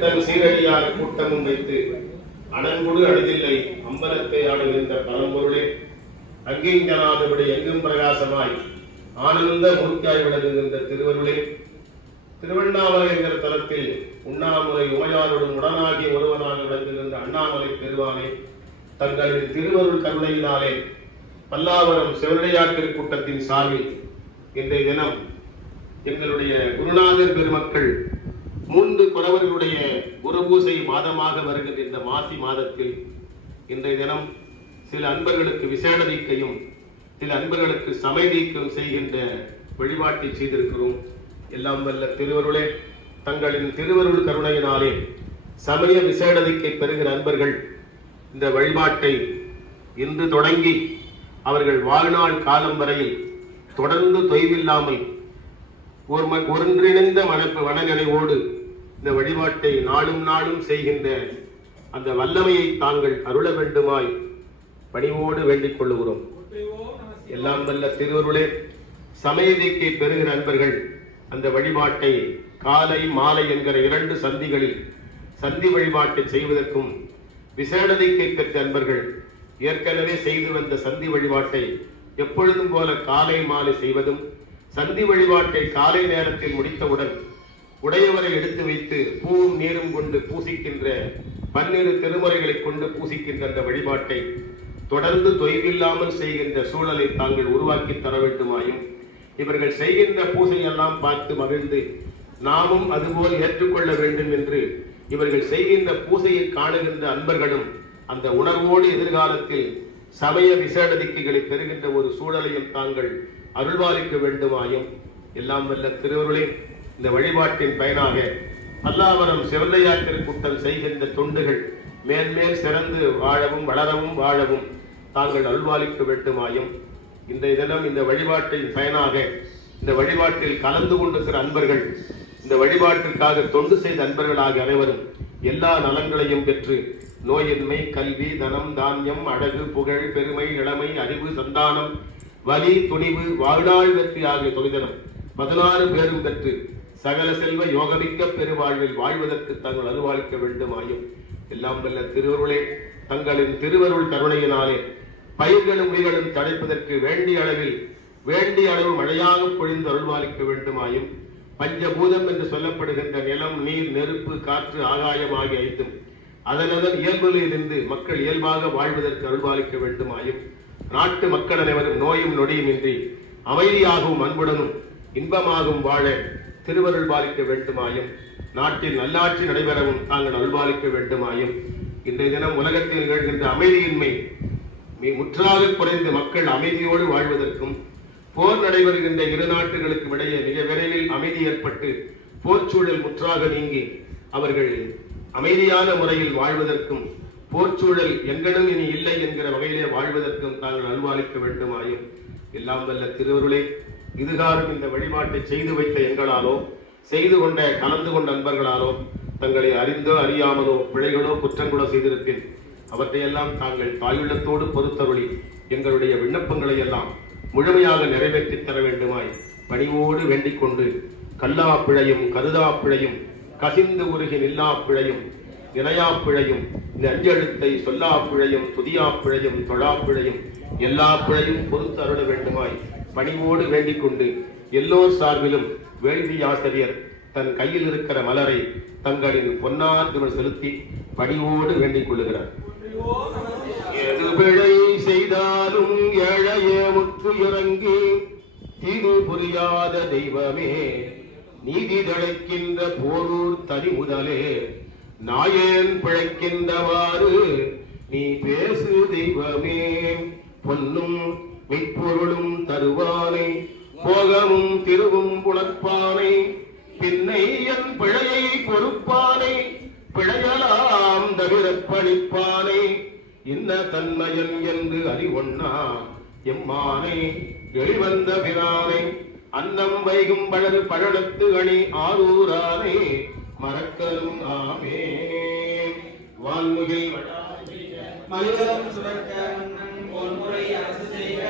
தன் சீரடியார் கூட்டமும் வைத்து அனங்குடு அழுதில்லை அம்பலத்தை ஆடுகின்ற பரம்பொருளே அங்கிங்கனாதபடி எங்கும் பிரகாசமாய் ஆனந்த மூர்த்தியாய் விளங்குகின்ற திருவருளே. திருவண்ணாமலை என்கிற தலத்தில் உண்ணாமலை உமையாருடன் உடனாகி ஒருவனாக விளங்குகின்ற அண்ணாமலை பெருவானை தங்களின் திருவருள் கருணையினாலே பல்லாவரம் செவரையார் கூட்டத்தின் சார்பில் இன்றைய தினம் எங்களுடைய குருநாதர் பெருமக்கள் மூன்று குறவர்களுடைய குருபூசை மாதமாக வருகின்ற இந்த மாசி மாதத்தில் இன்றைய தினம் சில அன்பர்களுக்கு விசேட நீக்கையும் சில அன்பர்களுக்கு சமைதீக்கம் செய்கின்ற வழிபாட்டை செய்திருக்கிறோம். எல்லாம் வல்ல திருவருளே தங்களின் திருவருள் கருணையினாலே சமய விசேடதிக்கை பெறுகிற அன்பர்கள் இந்த வழிபாட்டை இன்று தொடங்கி அவர்கள் வாழ்நாள் காலம் வரையில் தொடர்ந்து தொய்வில்லாமல் ஒரு ஒன்றிணைந்த மனப்பு வனநிலையோடு இந்த வழிபாட்டை நாளும் நாளும் செய்கின்ற அந்த வல்லமையை தாங்கள் அருள வேண்டுமாய் பணிவோடு வேண்டிக் கொள்ளுகிறோம். எல்லாம் வல்ல திருவருளே சமயதிக்கை பெறுகிற அன்பர்கள் அந்த வழிபாட்டை காலை மாலை என்கிற இரண்டு சந்திகளில் சந்தி வழிபாட்டை செய்வதற்கும் விசேடதிக்கை பெற்ற அன்பர்கள் ஏற்கனவே செய்து வந்த சந்தி வழிபாட்டை எப்பொழுதும் போல காலை மாலை செய்வதும் சந்தி வழிபாட்டை காலை நேரத்தில் முடித்தவுடன் உடையவரை எடுத்து வைத்து பூவும் நீரும் கொண்டு பூசிக்கின்ற பன்னிரு திருமுறைகளை கொண்டு பூசிக்கின்ற அந்த வழிபாட்டை தொடர்ந்து தொய்வில்லாமல் செய்கின்ற சூழலை தாங்கள் உருவாக்கி தர வேண்டுமாயும் இவர்கள் செய்கின்ற பூசையெல்லாம் பார்த்து மகிழ்ந்து நாமும் அதுபோல் ஏற்றுக்கொள்ள வேண்டும் என்று இவர்கள் செய்கின்ற பூசையை காணுகின்ற அன்பர்களும் அந்த உணர்வோடு எதிர்காலத்தில் சமய விசேடதிக்கைகளை பெறுகின்ற ஒரு சூழலையும் தாங்கள் அருள்வாளிக்க வேண்டுமாயும் எல்லாம் வல்ல திருவருளே இந்த வழிபாட்டின் பயனாக பல்லாவரம் சிவந்தையார் திருக்கூட்டம் செய்கின்ற தொண்டுகள் மேன்மேல் சிறந்து வாழவும் வளரவும் வாழவும் தாங்கள் அருள்வாளிக்க வேண்டுமாயும் இந்த தினம் இந்த வழிபாட்டின் பயனாக இந்த வழிபாட்டில் கலந்து கொண்டிருக்கிற அன்பர்கள் இந்த வழிபாட்டிற்காக தொண்டு செய்த அன்பர்களாக அனைவரும் எல்லா நலன்களையும் பெற்று நோயின்மை கல்வி தனம் தானியம் அழகு புகழ் பெருமை இளமை அறிவு சந்தானம் வலி துணிவு வாழ்நாள் வெற்றி ஆகிய தொகுதினம் பதினாறு பேரும் பெற்று சகல செல்வ யோகமிக்க பெருவாழ்வில் வாழ்வதற்கு தாங்கள் வேண்டும் வேண்டுமாயும். எல்லாம் வல்ல திருவருளே தங்களின் திருவருள் கருணையினாலே பயிர்களும் உயிர்களும் தடைப்பதற்கு வேண்டிய அளவில் வேண்டிய அளவு மழையாக பொழிந்து அருள்வாளிக்க வேண்டுமாயும். பஞ்சபூதம் என்று சொல்லப்படுகின்ற நிலம் நீர் நெருப்பு காற்று ஆகாயம் ஆகிய ஐந்தும் அதனதன் இயல்பில் இருந்து மக்கள் இயல்பாக வாழ்வதற்கு அருள்பாலிக்க வேண்டுமாயும் நாட்டு மக்கள் அனைவரும் நோயும் நொடியும் இன்றி அமைதியாகவும் அன்புடனும் இன்பமாகவும் வாழ திருவருள் பாலிக்க வேண்டுமாயும் நாட்டில் நல்லாட்சி நடைபெறவும் தாங்கள் அருள்பாலிக்க வேண்டுமாயும் இன்றைய தினம் உலகத்தில் நிகழ்கின்ற அமைதியின்மை மி- முற்றாக குறைந்து மக்கள் அமைதியோடு வாழ்வதற்கும் போர் நடைபெறுகின்ற இரு நாட்டுகளுக்கும் இடையே மிக விரைவில் அமைதி ஏற்பட்டு போர் சூழல் முற்றாக நீங்கி அவர்கள் அமைதியான முறையில் வாழ்வதற்கும் போர்ச்சூழல் சூழல் எங்கனும் இனி இல்லை என்கிற வகையிலே வாழ்வதற்கும் தாங்கள் அல்வாளிக்க வேண்டுமாயும் எல்லாம் வல்ல திருவருளே இதுகாரும் இந்த வழிபாட்டை செய்து வைத்த எங்களாலோ செய்து கொண்ட கலந்து கொண்ட நண்பர்களாலோ தங்களை அறிந்தோ அறியாமலோ பிழைகளோ குற்றங்களோ செய்திருப்பின். அவற்றையெல்லாம் தாங்கள் தாயுள்ளத்தோடு பொறுத்தருளி எங்களுடைய விண்ணப்பங்களை எல்லாம் முழுமையாக நிறைவேற்றித் தர வேண்டுமாய் பணிவோடு வேண்டிக் கொண்டு கல்லா பிழையும் கருதா பிழையும் கசிந்து உருகி நில்லா பிழையும் இணையா பிழையும் இந்த சொல்லா பிழையும் துதியா பிழையும் தொழா பிழையும் எல்லா பிழையும் பொறுத்து அருள வேண்டுமாய் பணிவோடு வேண்டிக் கொண்டு எல்லோர் சார்பிலும் வேள்வி ஆசிரியர் தன் கையில் இருக்கிற மலரை தங்களின் பொன்னார் திமிழ் செலுத்தி பணிவோடு வேண்டிக் கொள்ளுகிறார். எது பிழை செய்தாலும் ஏழைய முற்று இறங்கி தீது புரியாத தெய்வமே. நீதி தழைக்கின்ற போரூர் தனி முதலே நாயன் பிழைக்கின்றவாறு நீ பேசு தெய்வமே பொன்னும் மெய்ப்பொருளும் தருவானை போகமும் திருவும் புலப்பானை பின்னை என் பிழையை பொறுப்பானை பிழையலாம் தவிரப்பளிப்பானை பணிப்பானை இன்ன தன்மையன் என்று அறிவொன்னா எம்மானை வெளிவந்த பிரானை. அன்னம் வைகும் பழறு பழனத்து அணி ஆரூரானே மறக்கலும் ஆமே. வான்முகில் மனிதம் சுரக்க முறை அரசு செய்க.